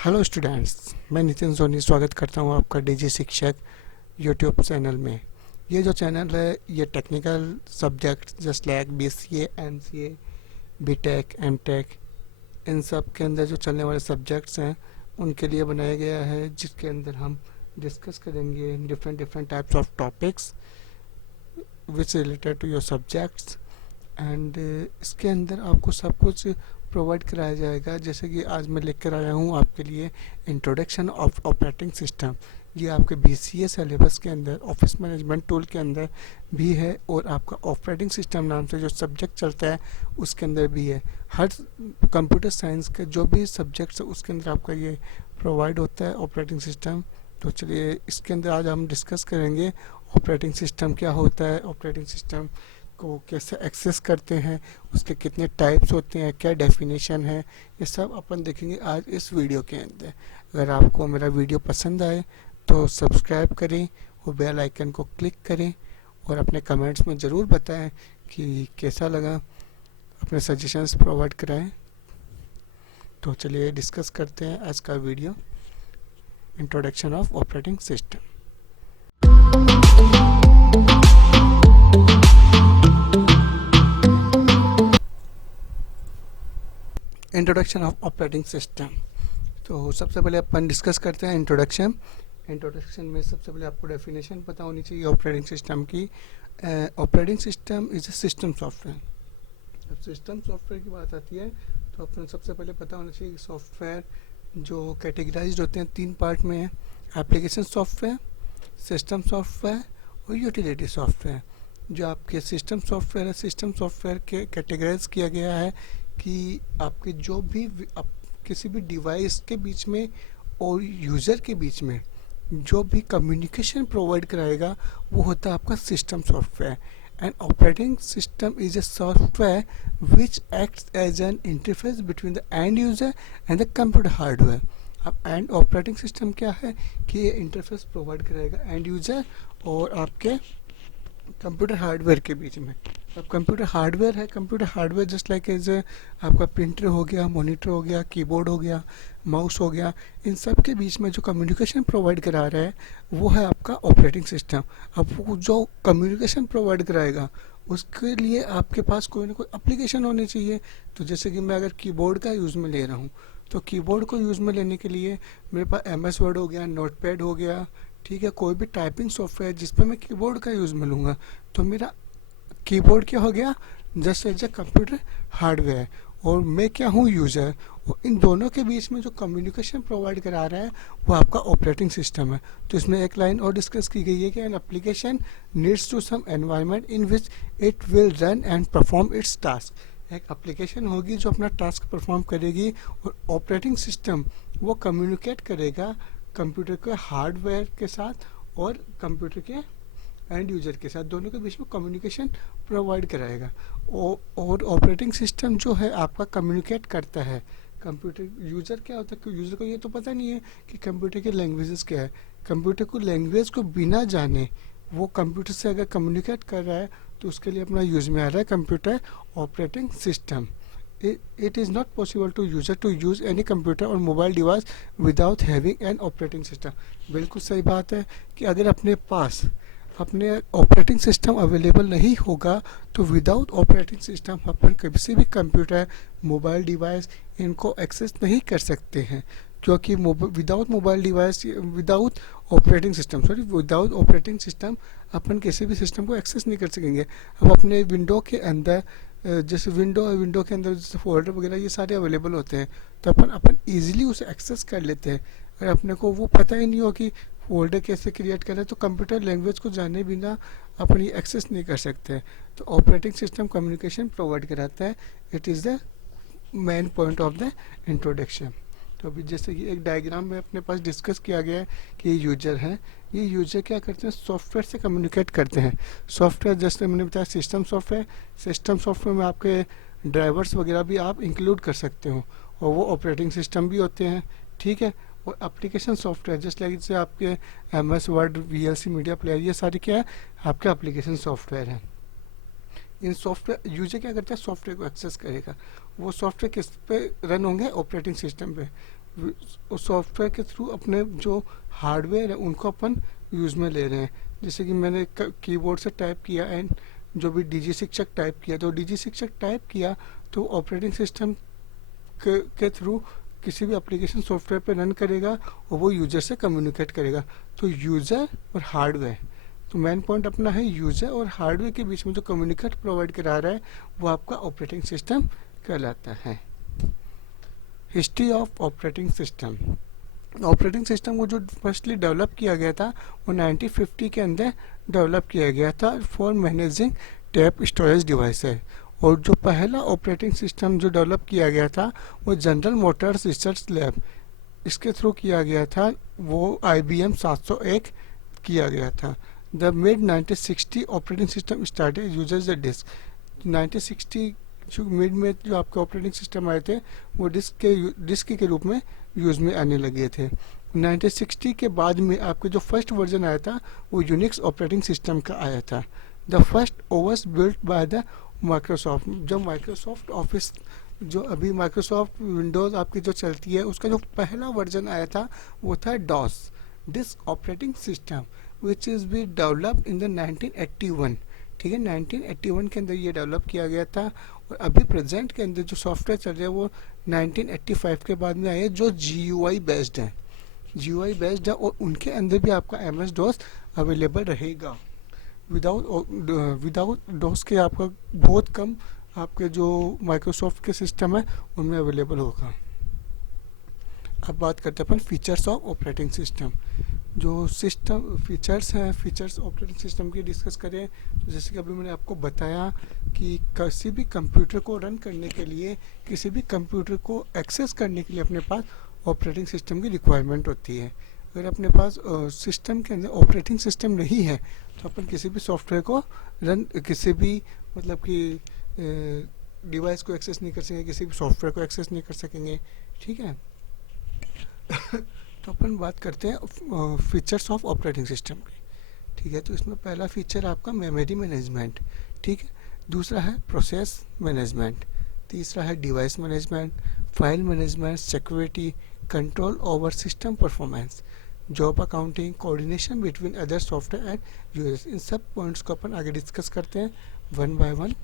Hello students, मैं नितिन सोनी स्वागत करता हूं आपका डीजी शिक्षक यूट्यूब चैनल में। ये जो चैनल है ये technical subject just like BCA, MCA, BTech, MTech इन सब के अंदर जो चलने वाले सब्जेक्ट्स हैं उनके लिए बनाया गया है, जिसके अंदर हम डिस्कस करेंगे different different types of topics which related to your subjects. And इसके अंदर आपको सब कुछ प्रोवाइड कराया जाएगा। जैसे कि आज मैं लेकर आया हूँ आपके लिए इंट्रोडक्शन ऑफ ऑपरेटिंग सिस्टम। ये आपके बीसीए सिलेबस के अंदर ऑफिस मैनेजमेंट टूल के अंदर भी है और आपका ऑपरेटिंग सिस्टम नाम से जो सब्जेक्ट चलता है उसके अंदर भी है। हर कंप्यूटर साइंस का जो भी सब्जेक्ट्स है उसके अंदर आपका ये प्रोवाइड होता है ऑपरेटिंग सिस्टम। तो चलिए इसके अंदर आज हम डिस्कस करेंगे ऑपरेटिंग सिस्टम क्या होता है, ऑपरेटिंग सिस्टम को कैसे एक्सेस करते हैं, उसके कितने टाइप्स होते हैं, क्या डेफिनेशन है, ये सब अपन देखेंगे आज इस वीडियो के अंदर। अगर आपको मेरा वीडियो पसंद आए तो सब्सक्राइब करें और बेल आइकन को क्लिक करें और अपने कमेंट्स में ज़रूर बताएं कि कैसा लगा, अपने सजेशंस प्रोवाइड कराएं। तो चलिए डिस्कस करते हैं आज का video, introduction of operating system. Introduction of operating system. तो सबसे पहले अपन डिस्कस करते हैं इंट्रोडक्शन में सबसे पहले आपको डेफिनेशन पता होनी चाहिए ऑपरेटिंग सिस्टम की। Operating system is A system software. जब सिस्टम सॉफ्टवेयर की बात आती है तो अपन सबसे पहले पता होना चाहिए कि सॉफ्टवेयर जो कैटेगराइज्ड होते हैं तीन पार्ट में है: एप्लीकेशन सॉफ्टवेयर, सिस्टम सॉफ्टवेयर और यूटिलिटी सॉफ्टवेयर। जो आपके सिस्टम सॉफ्टवेयर है, सिस्टम सॉफ्टवेयर के कैटेगराइज किया गया है कि आपके जो भी किसी भी डिवाइस के बीच में और यूज़र के बीच में जो भी कम्युनिकेशन प्रोवाइड कराएगा वो होता है आपका system software. And operating system is a software which acts as an interface between the end user and the computer hardware. अब एंड ऑपरेटिंग सिस्टम क्या है कि ये इंटरफेस प्रोवाइड कराएगा एंड यूज़र और आपके कंप्यूटर हार्डवेयर के बीच में। अब कंप्यूटर हार्डवेयर है, computer hardware just like as आपका प्रिंटर हो गया, मॉनिटर हो गया, कीबोर्ड हो गया, माउस हो गया, इन सब के बीच में जो कम्युनिकेशन प्रोवाइड करा रहा है वो है आपका ऑपरेटिंग सिस्टम। अब वो जो कम्युनिकेशन प्रोवाइड कराएगा उसके लिए आपके पास कोई ना कोई एप्लीकेशन होनी चाहिए। तो जैसे कि मैं अगर कीबोर्ड का यूज़ में ले रहा हूँ तो कीबोर्ड को यूज़ में लेने के लिए मेरे पास MS वर्ड हो गया, नोटपैड हो गया, ठीक है, कोई भी टाइपिंग सॉफ्टवेयर जिस पर मैं कीबोर्ड का यूज़ में लूँगा तो मेरा कीबोर्ड क्या हो गया, just as a computer hardware, और मैं क्या हूँ, यूज़र। और इन दोनों के बीच में जो कम्युनिकेशन प्रोवाइड करा रहा है वो आपका ऑपरेटिंग सिस्टम है। तो इसमें एक लाइन और डिस्कस की गई है कि an application needs to some environment in which it will run and perform its task. एक एप्लीकेशन होगी जो अपना टास्क परफॉर्म करेगी और ऑपरेटिंग सिस्टम वो कम्युनिकेट करेगा कंप्यूटर के हार्डवेयर के साथ और कंप्यूटर के एंड यूज़र के साथ, दोनों के बीच में कम्युनिकेशन प्रोवाइड कराएगा। और ऑपरेटिंग सिस्टम जो है आपका कम्युनिकेट करता है कंप्यूटर। यूज़र क्या होता है कि यूज़र को ये तो पता नहीं है कि कंप्यूटर के लैंग्वेजेस क्या है। कंप्यूटर को लैंग्वेज को बिना जाने वो कंप्यूटर से अगर कम्युनिकेट कर रहा है तो उसके लिए अपना यूज़ में आ रहा है computer operating system. It is not possible to user to use any computer or mobile device without having an operating system। बिल्कुल सही बात है कि अगर अपने पास अपने ऑपरेटिंग सिस्टम अवेलेबल नहीं होगा तो विदाउट ऑपरेटिंग सिस्टम अपन किसी भी कंप्यूटर, मोबाइल डिवाइस इनको एक्सेस नहीं कर सकते हैं, क्योंकि without mobile device, without operating system अपन किसी भी सिस्टम को एक्सेस नहीं कर सकेंगे। अब अपने विंडो के अंदर जैसे विंडो के अंदर जैसे फोल्डर वगैरह ये सारे अवेलेबल होते हैं तो अपन इजीली उसे एक्सेस कर लेते हैं। अगर अपने को वो पता ही नहीं हो कि फोल्डर कैसे क्रिएट करें तो कंप्यूटर लैंग्वेज को जाने बिना अपनी एक्सेस नहीं कर सकते। तो ऑपरेटिंग सिस्टम कम्युनिकेशन प्रोवाइड कराता है। It is the main point of the introduction. तो अभी जैसे कि एक डायग्राम में अपने पास डिस्कस किया गया है कि ये यूजर हैं, ये यूजर क्या करते हैं, सॉफ्टवेयर से कम्युनिकेट करते हैं। सॉफ्टवेयर जैसे मैंने बताया सिस्टम सॉफ्टवेयर में आपके ड्राइवर्स वगैरह भी आप इंक्लूड कर सकते हो और वो ऑपरेटिंग सिस्टम भी होते हैं, ठीक है। और एप्लीकेशन सॉफ्टवेयर जैसे लाइक जैसे आपके MS word, VLC media player, ये सारे क्या है आपके एप्लीकेशन सॉफ्टवेयर हैं। इन सॉफ्टवेयर यूजर क्या करता है, सॉफ्टवेयर को एक्सेस करेगा। वो सॉफ्टवेयर किस पे रन होंगे, ऑपरेटिंग सिस्टम पे। उस सॉफ्टवेयर के थ्रू अपने जो हार्डवेयर है उनको अपन यूज़ में ले रहे हैं। जैसे कि मैंने कीबोर्ड से टाइप किया एंड जो भी डीजी शिक्षक टाइप किया, तो डीजी शिक्षक टाइप किया तो ऑपरेटिंग सिस्टम के थ्रू किसी भी एप्लीकेशन सॉफ्टवेयर पे रन करेगा और वो यूज़र से कम्युनिकेट करेगा। तो यूज़र और हार्डवेयर, तो मेन पॉइंट अपना है यूज़र और हार्डवेयर के बीच में जो कम्युनिकेट प्रोवाइड करा रहा है वो आपका ऑपरेटिंग सिस्टम कहलाता है। History of operating system. Operating system को जो फर्स्टली डेवलप किया गया था वो 1950 के अंदर डेवलप किया गया था for managing tap storage device है। और जो पहला ऑपरेटिंग सिस्टम जो डेवलप किया गया था वो जनरल मोटर्स रिसर्च लैब इसके थ्रू किया गया था, वो IBM 701 किया गया था। The mid 1960 operating system started users the disk. 1960 जो मिड में जो आपके ऑपरेटिंग सिस्टम आए थे वो डिस्क के रूप में यूज़ में आने लगे थे। 1960 के बाद में आपके जो फर्स्ट वर्जन आया था वो यूनिक्स ऑपरेटिंग सिस्टम का आया था। The first OS built by the Microsoft. जब माइक्रोसॉफ्ट ऑफिस जो अभी माइक्रोसॉफ्ट विंडोज़ आपकी जो चलती है उसका जो पहला वर्जन आया था वो था DOS, disk operating system, which is be developed in the 1981। ठीक है, 1981 के अंदर ये डेवलप किया गया था। और अभी प्रेजेंट के अंदर जो सॉफ्टवेयर चल रहा है वो 1985 के बाद में आया है जो GUI बेस्ड है, GUI बेस्ड है। और उनके अंदर भी आपका MS DOS अवेलेबल रहेगा। विदाउट डॉस के आपका बहुत कम आपके जो माइक्रोसॉफ्ट के सिस्टम है उनमें अवेलेबल होगा। अब बात करते हैं अपन फीचर्स ऑफ ऑपरेटिंग सिस्टम। जो सिस्टम फीचर्स हैं, फीचर्स ऑपरेटिंग सिस्टम की डिस्कस करें तो जैसे कि अभी मैंने आपको बताया कि किसी भी कंप्यूटर को रन करने के लिए, किसी भी कंप्यूटर को एक्सेस करने के लिए अपने पास ऑपरेटिंग सिस्टम की रिक्वायरमेंट होती है। अगर अपने पास सिस्टम के अंदर ऑपरेटिंग सिस्टम नहीं है तो अपन किसी भी सॉफ्टवेयर को रन, किसी भी मतलब कि डिवाइस को एक्सेस नहीं कर सकेंगे, किसी भी सॉफ्टवेयर को एक्सेस नहीं कर सकेंगे। ठीक है तो अपन बात करते हैं फीचर्स ऑफ ऑपरेटिंग सिस्टम की। ठीक है, तो इसमें पहला फीचर आपका मेमोरी मैनेजमेंट। ठीक है, दूसरा है प्रोसेस मैनेजमेंट, तीसरा है device management, file management, security, control over system performance, job accounting, coordination between other software and users. इन सब पॉइंट्स को अपन आगे डिस्कस करते हैं वन बाय वन।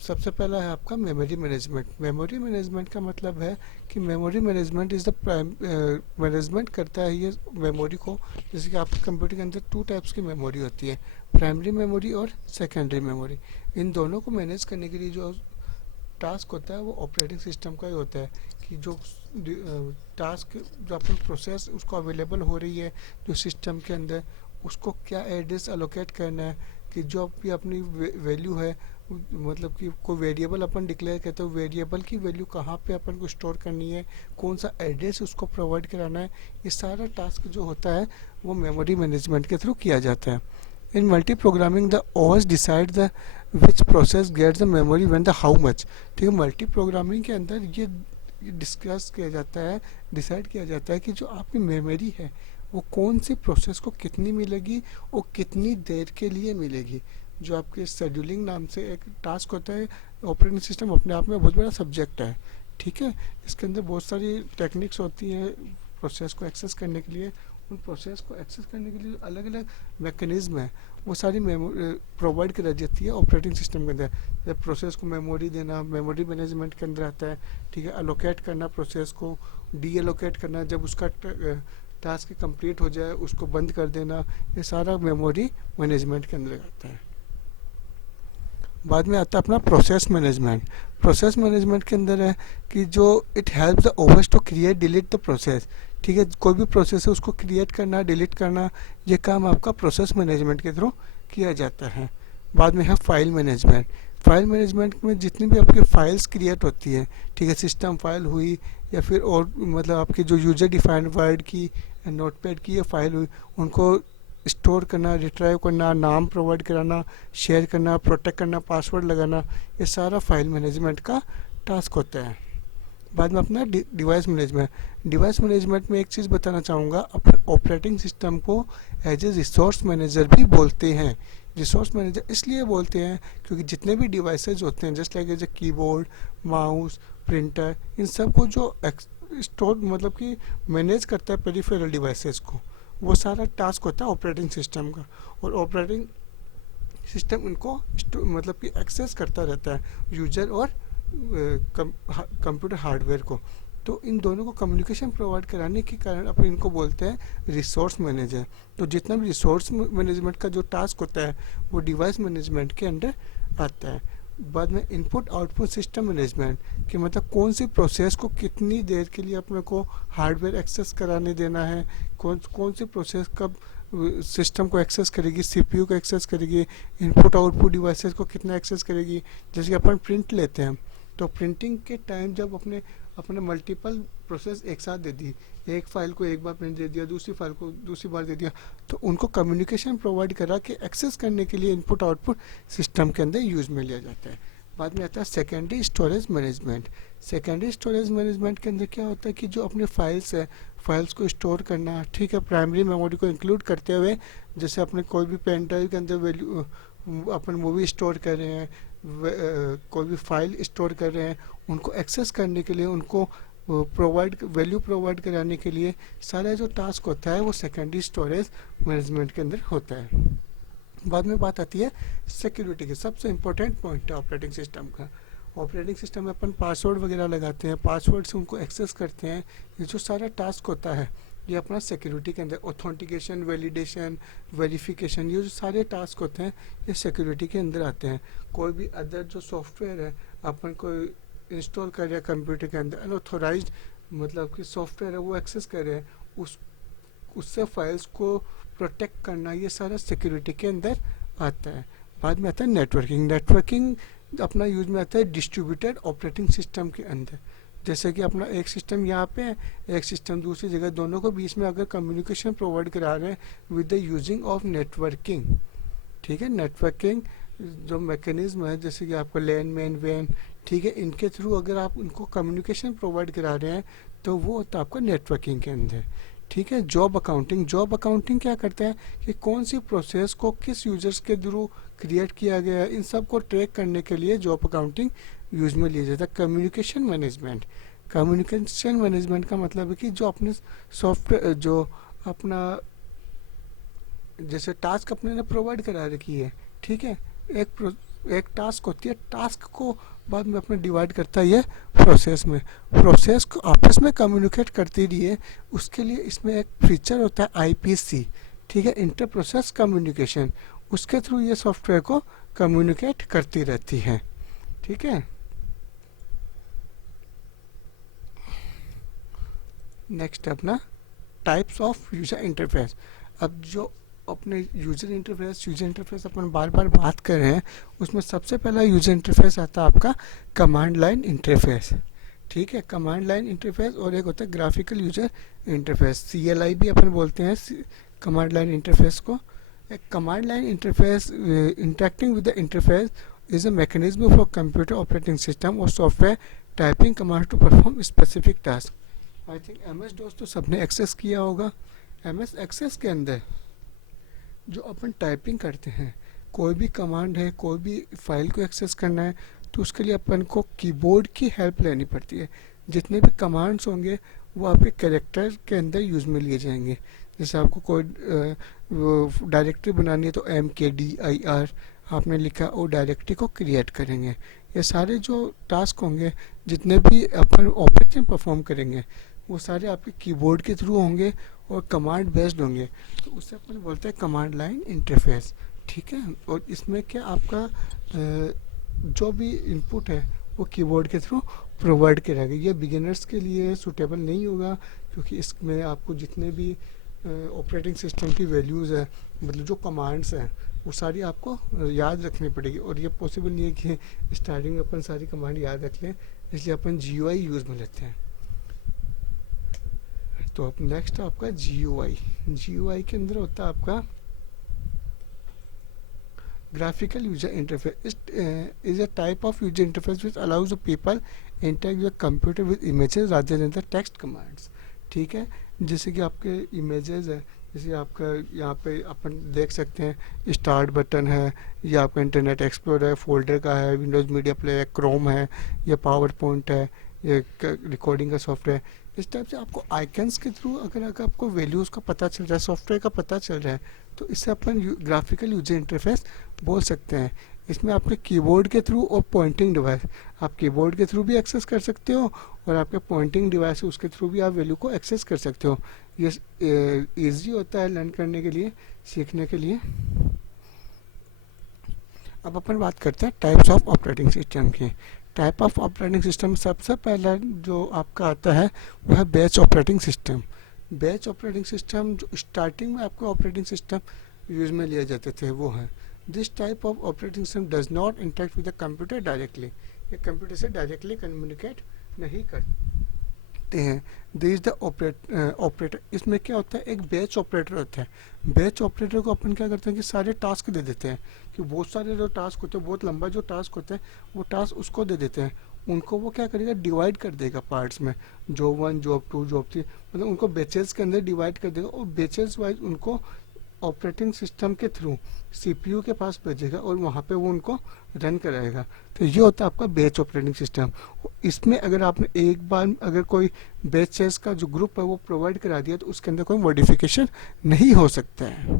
सबसे पहला है आपका मेमोरी मैनेजमेंट। मेमोरी मैनेजमेंट का मतलब है कि memory management is the management करता है ये मेमोरी को। जैसे कि आपके कंप्यूटर के अंदर 2 टाइप्स की मेमोरी होती है, प्राइमरी मेमोरी और सेकेंडरी मेमोरी। इन दोनों को मैनेज करने के लिए जो टास्क होता है वो ऑपरेटिंग सिस्टम का ही होता है कि जो टास्क जो अपन प्रोसेस उसको अवेलेबल हो रही है जो सिस्टम के अंदर, उसको क्या एड्रेस अलोकेट करना है, कि जो भी अपनी वैल्यू है, मतलब कि कोई वेरिएबल अपन डिक्लेयर करते हो, वेरिएबल की वैल्यू कहाँ पे अपन को स्टोर करनी है, कौन सा एड्रेस उसको प्रोवाइड कराना है, ये सारा टास्क जो होता है वो मेमोरी मैनेजमेंट के थ्रू किया जाता है। In multi programming the OS decide the which process gets the memory when the how much. ठीक है, मल्टी प्रोग्रामिंग के अंदर ये डिस्कस किया जाता है, डिसाइड किया जाता है कि जो आपकी मेमोरी है वो कौन सी प्रोसेस को कितनी मिलेगी और कितनी देर के लिए मिलेगी। जो आपके शेड्यूलिंग नाम से एक टास्क होता है, ऑपरेटिंग सिस्टम अपने आप में बहुत बड़ा सब्जेक्ट है। ठीक है, इसके अंदर बहुत सारी टेक्निक्स होती हैं प्रोसेस को एक्सेस करने के लिए। उन प्रोसेस को एक्सेस करने के लिए अलग अलग मैकेनिज्म है, वो सारी प्रोवाइड करा जाती है ऑपरेटिंग सिस्टम के अंदर। जब प्रोसेस को मेमोरी देना मेमोरी मैनेजमेंट के अंदर आता है। ठीक है, अलोकेट करना प्रोसेस को, डी एलोकेट करना, जब उसका टास्क कंप्लीट हो जाए उसको बंद कर देना, ये सारा मेमोरी मैनेजमेंट के अंदर आता है। बाद में आता है अपना प्रोसेस मैनेजमेंट। प्रोसेस मैनेजमेंट के अंदर है कि जो it helps the OS to create delete the process. ठीक है, कोई भी प्रोसेस है उसको क्रिएट करना, डिलीट करना, ये काम आपका प्रोसेस मैनेजमेंट के थ्रू किया जाता है। बाद में है फाइल मैनेजमेंट। फाइल मैनेजमेंट में जितनी भी आपकी फाइल्स क्रिएट होती है, ठीक है, सिस्टम फाइल हुई या फिर और मतलब आपकी जो यूजर डिफाइंड वर्ड की, नोटपैड की ये फाइल हुई, उनको स्टोर करना, रिट्राइव करना, नाम प्रोवाइड कराना, शेयर करना, प्रोटेक्ट करना, पासवर्ड लगाना, ये सारा फाइल मैनेजमेंट का टास्क होता है। बाद में अपना डिवाइस मैनेजमेंट। डिवाइस मैनेजमेंट में एक चीज़ बताना चाहूँगा, अपने ऑपरेटिंग सिस्टम को एज ए रिसोर्स मैनेजर भी बोलते हैं। रिसोर्स मैनेजर इसलिए बोलते हैं क्योंकि जितने भी डिवाइसेज होते हैं just like as a keyboard, mouse, printer, इन सब को जो स्टोर मतलब कि मैनेज करता है पेरिफेरल डिवाइसेस को, वो सारा टास्क होता है ऑपरेटिंग सिस्टम का। और ऑपरेटिंग सिस्टम इनको मतलब कि एक्सेस करता रहता है यूजर और कंप्यूटर हार्डवेयर को। तो इन दोनों को कम्युनिकेशन प्रोवाइड कराने के कारण अपन इनको बोलते हैं रिसोर्स मैनेजर। तो जितना भी रिसोर्स मैनेजमेंट का जो टास्क होता है वो डिवाइस मैनेजमेंट के अंडर आता है। बाद में इनपुट आउटपुट सिस्टम मैनेजमेंट कि मतलब कौन सी प्रोसेस को कितनी देर के लिए अपने को हार्डवेयर एक्सेस कराने देना है, कौन सी प्रोसेस कब सिस्टम को एक्सेस करेगी, सीपीयू को एक्सेस करेगी, इनपुट आउटपुट डिवाइसेस को कितना एक्सेस करेगी। जैसे कि अपन प्रिंट लेते हैं तो प्रिंटिंग के टाइम जब अपने मल्टीपल प्रोसेस एक साथ दे दी, एक फाइल को एक बार प्रिंट दे दिया, दूसरी फाइल को दूसरी बार दे दिया, तो उनको कम्युनिकेशन प्रोवाइड करा के एक्सेस करने के लिए इनपुट आउटपुट सिस्टम के अंदर यूज में लिया जाता है। बाद में आता है secondary storage management. Secondary storage management के अंदर क्या होता है कि जो अपने फाइल्स है, फाइल्स को स्टोर करना, ठीक है, प्राइमरी मेमोरी को इंक्लूड करते हुए, जैसे अपने कोई भी पेन ड्राइव के अंदर वैल्यू अपन मूवी स्टोर कर रहे हैं, कोई भी फाइल स्टोर कर रहे हैं, उनको एक्सेस करने के लिए, उनको वैल्यू प्रोवाइड कराने के लिए सारा जो टास्क होता है वो सेकेंडरी स्टोरेज मैनेजमेंट के अंदर होता है। बाद में बात आती है सिक्योरिटी की। सबसे इम्पोर्टेंट पॉइंट है ऑपरेटिंग सिस्टम का। ऑपरेटिंग सिस्टम में अपन पासवर्ड वगैरह लगाते हैं, पासवर्ड से उनको एक्सेस करते हैं। ये जो सारा टास्क होता है ये अपना सिक्योरिटी के अंदर ऑथेंटिकेशन, वैलिडेशन, वेरिफिकेशन, ये जो सारे टास्क होते हैं ये सिक्योरिटी के अंदर आते हैं। कोई भी अदर जो सॉफ्टवेयर है अपन कोई इंस्टॉल कर रहे हैं कंप्यूटर के अंदर, अनऑथोराइज्ड मतलब कि सॉफ्टवेयर है वो एक्सेस कर रहे हैं, उससे फाइल्स को प्रोटेक्ट करना, ये सारा सिक्योरिटी के अंदर आता है। बाद में आता है नेटवर्किंग। नेटवर्किंग अपना यूज में आता है डिस्ट्रीब्यूटेड ऑपरेटिंग सिस्टम के अंदर। जैसे कि अपना एक सिस्टम यहाँ पे है, एक सिस्टम दूसरी जगह, दोनों को बीच में अगर कम्युनिकेशन प्रोवाइड करा रहे हैं with the using of networking, ठीक है, नेटवर्किंग जो मैकेनिज्म है जैसे कि आपको लैन, मैन, वैन, ठीक है, इनके थ्रू अगर आप उनको कम्युनिकेशन प्रोवाइड करा रहे हैं तो वो होता है आपका नेटवर्किंग के अंदर, ठीक है। Job accounting. जॉब अकाउंटिंग क्या करता है कि कौन सी प्रोसेस को किस यूजर्स के थ्रू क्रिएट किया गया है, इन सब को ट्रैक करने के लिए जॉब अकाउंटिंग यूज में लिया जाता है। Communication management. कम्युनिकेशन मैनेजमेंट का मतलब है कि जो अपने सॉफ्टवेयर जो अपना जैसे टास्क अपने ने प्रोवाइड करा रखी है, ठीक है, एक टास्क होती है, टास्क को बाद में अपने डिवाइड करता है ये प्रोसेस में, प्रोसेस को आपस में कम्युनिकेट करती रही है। उसके लिए इसमें एक फीचर होता है आईपीसी, ठीक है, इंटर प्रोसेस कम्युनिकेशन, उसके थ्रू ये सॉफ्टवेयर को कम्युनिकेट करती रहती है, ठीक है। नेक्स्ट अपना टाइप्स ऑफ यूजर इंटरफेस। अब जो अपने यूजर इंटरफेस अपन बार बार बात कर रहे हैं, उसमें सबसे पहला यूजर इंटरफेस आता है आपका कमांड लाइन इंटरफेस, ठीक है, कमांड लाइन इंटरफेस। और एक होता है ग्राफिकल यूजर इंटरफेस, CLI भी अपन बोलते हैं कमांड लाइन इंटरफेस को। एक command line interface interacting with the interface is a mechanism for computer operating system और software typing command to perform specific task. I think MS DOS तो सबने access किया होगा। MS एक्सेस के अंदर जो अपन टाइपिंग करते हैं, कोई भी कमांड है, कोई भी फाइल को एक्सेस करना है तो उसके लिए अपन को कीबोर्ड की हेल्प लेनी पड़ती है। जितने भी कमांड्स होंगे वो आपके कैरेक्टर के अंदर यूज में लिए जाएंगे। जैसे आपको कोई डायरेक्टरी बनानी है तो MKDIR आपने लिखा, वो डायरेक्टरी को क्रिएट करेंगे। ये सारे जो टास्क होंगे, जितने भी अपन ऑपरेशन परफॉर्म करेंगे, वो सारे आपके कीबोर्ड के थ्रू होंगे और कमांड बेस्ड होंगे, तो उससे अपन बोलते हैं कमांड लाइन इंटरफेस, ठीक है। और इसमें क्या आपका जो भी इनपुट है वो कीबोर्ड के थ्रू प्रोवाइड करेगा। ये बिगिनर्स के लिए सूटेबल नहीं होगा क्योंकि इसमें आपको जितने भी ऑपरेटिंग सिस्टम की वैल्यूज़ है, मतलब जो कमांड्स हैं, वो सारी आपको याद रखनी पड़ेगी। और ये पॉसिबल नहीं है कि स्टार्टिंग में अपन सारी कमांड याद रख लें, इसलिए अपन GUI यूज़ में लेते हैं। तो अब नेक्स्ट आपका GUI के अंदर होता है आपका graphical user interface is a type of user interface which allows the people interact with computer with images rather than the text commands, ठीक है। जैसे कि आपके इमेजेस है, जैसे आपका यहाँ पे अपन देख सकते हैं स्टार्ट बटन है, ये आपका इंटरनेट एक्सप्लोरर है, फोल्डर का है, विंडोज़ मीडिया प्लेयर है, क्रोम है, ये पावर पॉइंट है, ये रिकॉर्डिंग का सॉफ्टवेयर। इस टाइप से आपको आइकन्स के थ्रू अगर आपको वैल्यूज़ का पता चल रहा है, सॉफ्टवेयर का पता चल रहा है, तो इससे अपन ग्राफिकल यूजर इंटरफेस बोल सकते हैं। इसमें आपके कीबोर्ड के थ्रू और पॉइंटिंग डिवाइस, आप कीबोर्ड के थ्रू भी एक्सेस कर सकते हो और आपके पॉइंटिंग डिवाइस है उसके थ्रू भी आप वैल्यू को एक्सेस कर सकते हो। ये ईजी होता है लर्न करने के लिए, सीखने के लिए। अब अपन बात करते हैं टाइप्स ऑफ ऑपरेटिंग सिस्टम की। टाइप ऑफ ऑपरेटिंग सिस्टम सबसे पहला जो आपका आता है वो है batch operating system. Batch operating system जो स्टार्टिंग में आपके ऑपरेटिंग सिस्टम यूज में लिए जाते थे वो है, this type of operating system does not interact with the computer directly. ये कंप्यूटर से डायरेक्टली कम्युनिकेट नहीं करते हैं। This is the operator. इसमें क्या होता है, एक बैच ऑपरेटर होता है। बैच ऑपरेटर को अपन क्या करते हैं कि सारे टास्क दे देते हैं, कि बहुत सारे जो टास्क होते हैं, बहुत लंबा जो टास्क होता है वो टास्क उसको दे देते हैं। उनको वो क्या करेगा, डिवाइड कर देगा पार्ट्स में, जॉब 1, जॉब 2, जॉब 3, मतलब उनको बैचेस के अंदर डिवाइड कर देगा और बैचेस वाइज उनको ऑपरेटिंग सिस्टम के थ्रू सीपीयू के पास भेजेगा और वहाँ पे वो उनको रन कराएगा। तो ये होता है आपका बैच ऑपरेटिंग सिस्टम। इसमें अगर आपने एक बार अगर कोई बैचेस का जो ग्रुप है वो प्रोवाइड करा दिया तो उसके अंदर कोई मॉडिफिकेशन नहीं हो सकता है।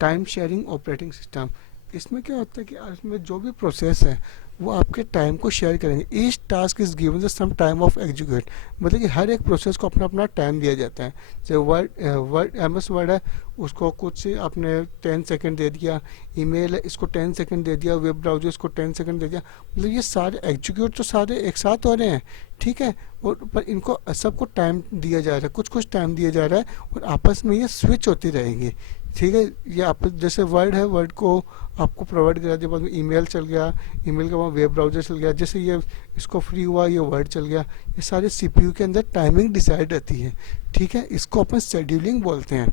टाइम शेयरिंग ऑपरेटिंग सिस्टम, इसमें क्या होता है कि इसमें जो भी प्रोसेस है वो आपके टाइम को शेयर करेंगे। Each task is given the some time of execute, मतलब कि हर एक प्रोसेस को अपना अपना टाइम दिया जाता है। जैसे वर्ड MS वर्ड है, उसको कुछ आपने 10 सेकंड दे दिया, ईमेल है इसको 10 सेकंड दे दिया, वेब ब्राउजर इसको 10 सेकंड दे दिया, मतलब ये सारे एग्जीक्यूट तो सारे एक साथ हो रहे हैं, ठीक है। और पर इनको सबको टाइम दिया जा रहा है, कुछ कुछ टाइम दिया जा रहा है और आपस में ये स्विच होती रहेंगी, ठीक है। ये आप जैसे वर्ड है, वर्ड को आपको प्रोवाइड करा दिया, बाद में ईमेल चल गया, ईमेल के बाद वेब ब्राउजर चल गया, जैसे ये इसको फ्री हुआ ये वर्ड चल गया। ये सारे सीपीयू के अंदर टाइमिंग डिसाइड रहती है, ठीक है। इसको अपन शेड्यूलिंग बोलते हैं।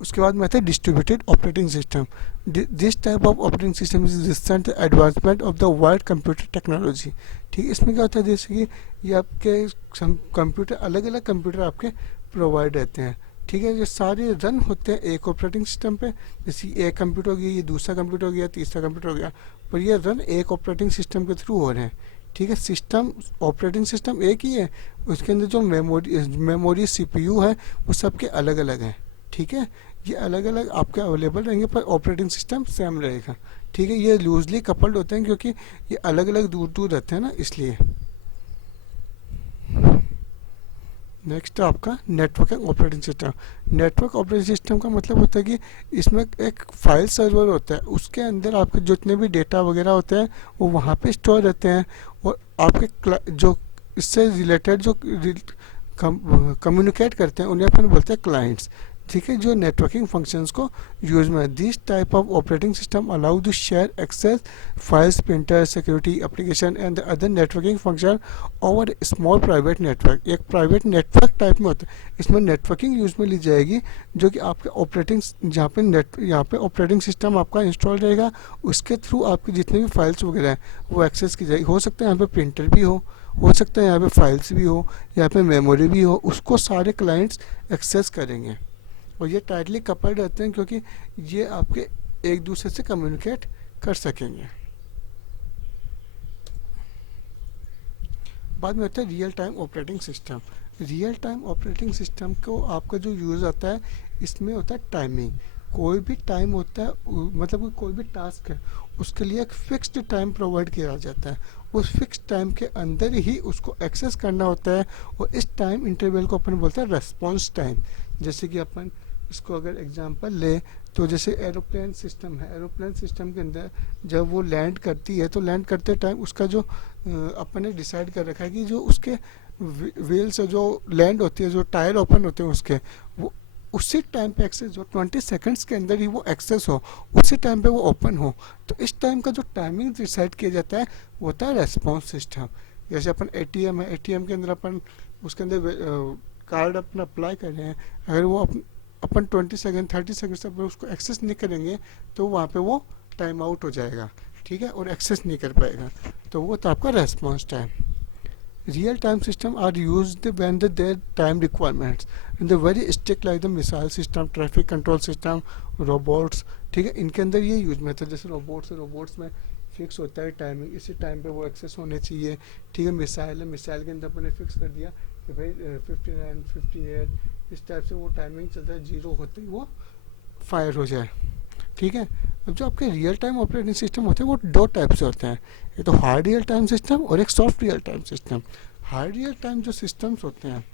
उसके बाद में आता है distributed operating system. This type of operating system is recent advancement of the world computer technology, ठीक है। इसमें क्या होता है, जैसे कि ये आपके कंप्यूटर, अलग अलग कंप्यूटर आपके प्रोवाइड रहते हैं, ठीक है। ये सारे रन होते हैं एक ऑपरेटिंग सिस्टम पे, जैसे एक कंप्यूटर हो गया, ये दूसरा कंप्यूटर हो गया, तीसरा कंप्यूटर हो गया, पर ये रन एक ऑपरेटिंग सिस्टम के थ्रू हो रहे हैं, ठीक है। सिस्टम ऑपरेटिंग सिस्टम एक ही है, उसके अंदर जो मेमोरी सीपीयू है वो सबके अलग अलग हैं, ठीक है। ये अलग अलग आपके अवेलेबल रहेंगे पर ऑपरेटिंग सिस्टम सेम रहेगा, ठीक है। ये लूजली कपल्ड होते हैं क्योंकि ये अलग अलग दूर दूर रहते हैं ना, इसलिए। नेक्स्ट है आपका networking operating system. Network operating system का मतलब होता है कि इसमें एक फाइल सर्वर होता है, उसके अंदर आपके जितने भी डेटा वगैरह होते हैं वो वहाँ पे स्टोर रहते हैं और आपके जो इससे रिलेटेड जो कम्युनिकेट करते हैं उन्हें अपन बोलते हैं क्लाइंट्स, ठीक है, जो नेटवर्किंग फंक्शंस को यूज में। This type of operating system allow to share access files, printer, security application and other networking function over small private network. एक प्राइवेट नेटवर्क टाइप में होता है, इसमें नेटवर्किंग यूज में ली जाएगी, जो कि आपके ऑपरेटिंग यहाँ पे ऑपरेटिंग सिस्टम आपका इंस्टॉल रहेगा, उसके थ्रू आपकी जितने भी फाइल्स वगैरह हैं वो एक्सेस की जाएगी। हो सकता है यहाँ पे प्रिंटर भी हो सकता है यहाँ पे फाइल्स भी हो, यहाँ पे मेमोरी भी हो, उसको सारे क्लाइंट्स एक्सेस करेंगे। और ये टाइटली कपल्ड रहते हैं क्योंकि ये आपके एक दूसरे से कम्युनिकेट कर सकेंगे। बाद में होता है real time operating system. Real time operating system को आपका जो यूज़ आता है इसमें होता है टाइमिंग। कोई भी टाइम होता है, मतलब कोई भी टास्क है उसके लिए एक फिक्स्ड टाइम प्रोवाइड किया जाता है, उस फिक्स टाइम के अंदर ही उसको एक्सेस करना होता है और इस टाइम इंटरवल को अपन बोलते हैं रेस्पॉन्स टाइम। जैसे कि अपन इसको अगर एग्जांपल ले तो जैसे एरोप्लेन सिस्टम है, एरोप्लेन सिस्टम के अंदर जब वो लैंड करती है तो लैंड करते टाइम उसका जो अपन ने डिसाइड कर रखा है कि जो उसके व्हील से जो लैंड होती है, जो टायर ओपन होते हैं उसके, वो उसी टाइम पे एक्सेस हो, 20 सेकंड्स के अंदर ही वो एक्सेस हो, उसी टाइम पे वो ओपन हो। तो इस टाइम का जो टाइमिंग डिसाइड किया जाता है वो होता है रेस्पॉन्स सिस्टम। जैसे अपन ATM है, ATM के अंदर अपन उसके अंदर कार्ड अपना अप्लाई कर रहे हैं, अगर वो अपन 20 सेकंड 30 सेकंड से उसको एक्सेस नहीं करेंगे तो वहाँ पे वो टाइम आउट हो जाएगा, ठीक है, और एक्सेस नहीं कर पाएगा। तो वो था आपका response time. Real time system are used when the their time requirements in the very strict like the missile system, traffic control system, robots, ठीक है, इनके अंदर ये यूज में था। जैसे रोबोट्स में फिक्स होता है टाइमिंग, इसी टाइम पे वो एक्सेस होने चाहिए, ठीक है। मिसाइल है, मिसाइल के अंदर अपने फिक्स कर दिया कि भाई 59 58 इस टाइप से वो टाइमिंग चलता है, 0 होते ही वो फायर हो जाए, ठीक है। अब जो आपके रियल टाइम ऑपरेटिंग सिस्टम होते हैं वो दो टाइप से होते हैं, एक तो हार्ड रियल टाइम सिस्टम और एक soft real time system. Hard real time जो सिस्टम्स होते हैं,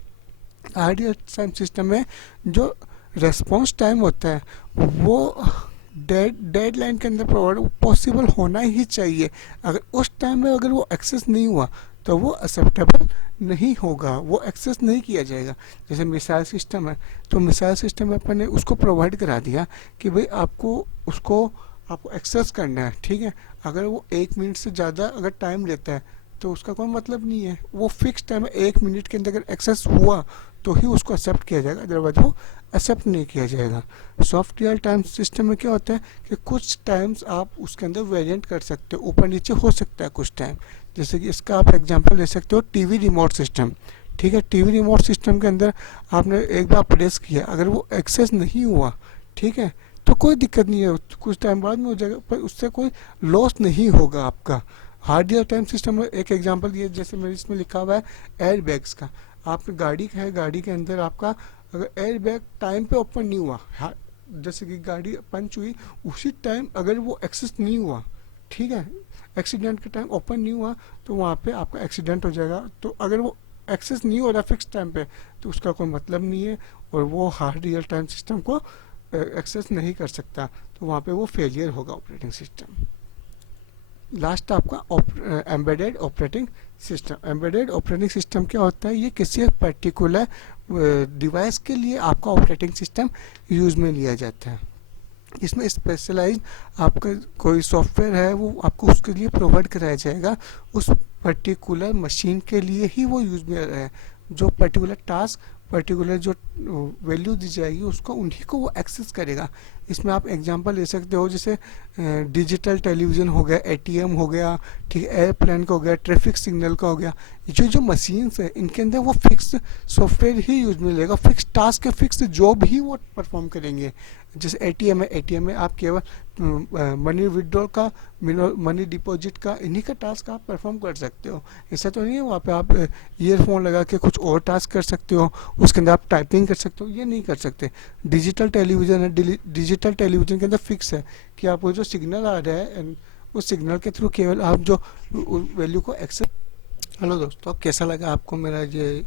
हार्ड रियल टाइम सिस्टम में जो रेस्पॉन्स टाइम होता है वो डेडलाइन के अंदर प्रोवाइड पॉसिबल होना ही चाहिए। अगर उस टाइम में अगर वो एक्सेस नहीं हुआ तो वो एक्सेप्टेबल नहीं होगा, वो एक्सेस नहीं किया जाएगा। जैसे मिसाइल सिस्टम है, तो मिसाइल सिस्टम में अपन ने उसको प्रोवाइड करा दिया कि भाई आपको एक्सेस करना है, ठीक है। अगर वो 1 मिनट से ज़्यादा अगर टाइम लेता है तो उसका कोई मतलब नहीं है, वो फिक्स टाइम है, 1 मिनट के अंदर अगर एक्सेस हुआ तो ही उसको एक्सेप्ट किया जाएगा, अदरवाइज वो एक्सेप्ट नहीं किया जाएगा। सॉफ्ट रियल टाइम सिस्टम में क्या होता है कि कुछ टाइम्स आप उसके अंदर वेरिएंट कर सकते हो, ऊपर नीचे हो सकता है कुछ टाइम। जैसे कि इसका आप एग्जांपल ले सकते हो टीवी रिमोट सिस्टम, ठीक है। टीवी रिमोट सिस्टम के अंदर आपने एक बार प्रेस किया, अगर वो एक्सेस नहीं हुआ, ठीक है, तो कोई दिक्कत नहीं है, कुछ टाइम बाद में हो जाएगा, पर उससे कोई लॉस नहीं होगा आपका। हार्ड रियल टाइम सिस्टम में एक एग्जांपल ये, जैसे मेरे इसमें लिखा हुआ है एयर बैग्स का, आपने गाड़ी का है, गाड़ी के अंदर आपका अगर एयर बैग टाइम पे ओपन नहीं हुआ, जैसे कि गाड़ी पंच हुई उसी टाइम अगर वो एक्सेस नहीं हुआ, ठीक है, एक्सीडेंट के टाइम ओपन नहीं हुआ, तो वहाँ पे आपका एक्सीडेंट हो जाएगा। तो अगर वो एक्सेस नहीं हो रहा फिक्स टाइम पे तो उसका कोई मतलब नहीं है, और वो हार्ड रियल टाइम सिस्टम को एक्सेस नहीं कर सकता, तो वहाँ पे वो फेलियर होगा ऑपरेटिंग सिस्टम। लास्ट आपका embedded operating system. Embedded operating system क्या होता है, ये किसी एक पर्टिकुलर डिवाइस के लिए आपका ऑपरेटिंग सिस्टम यूज़ में लिया जाता है। इसमें स्पेशलाइज आपका कोई सॉफ्टवेयर है वो आपको उसके लिए प्रोवाइड कराया जाएगा, उस पर्टिकुलर मशीन के लिए ही वो यूज़ में है। जो पर्टिकुलर टास्क, पर्टिकुलर जो वैल्यू दी जाएगी उसको उन्हीं को वो एक्सेस करेगा। इसमें आप एग्जांपल ले सकते हो, जैसे डिजिटल टेलीविज़न हो गया, एटीएम हो गया, ठीक है, एयरप्लेन का हो गया, ट्रैफिक सिग्नल का हो गया। जो मशीन्स है इनके अंदर वो फिक्स सॉफ्टवेयर ही यूज में लेगा, फिक्स टास्क, फिक्स जॉब ही वो परफॉर्म करेंगे। जैसे एटीएम है, एटीएम में आप केवल मनी विड्रॉल का, मनी डिपॉजिट का, इन्हीं का टास्क आप परफॉर्म कर सकते हो। ऐसा तो नहीं है वहाँ पे आप ईयरफोन लगा के कुछ और टास्क कर सकते हो, उसके अंदर आप टाइपिंग कर सकते हो, ये नहीं कर सकते। डिजिटल टेलीविज़न है, डिजिटल टेलीविज़न के अंदर फिक्स है कि आपको जो सिग्नल आ रहा है उस सिग्नल के थ्रू केवल आप जो वैल्यू को एक्सेस। हेलो दोस्तों, कैसा लगा आपको मेरा ये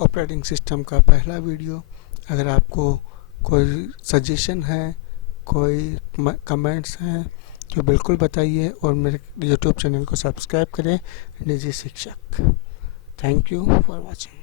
ऑपरेटिंग सिस्टम का पहला वीडियो? अगर आपको कोई सजेशन है, कोई कमेंट्स हैं तो बिल्कुल बताइए, और मेरे यूट्यूब चैनल को सब्सक्राइब करें, निजी शिक्षक। Thank you for watching.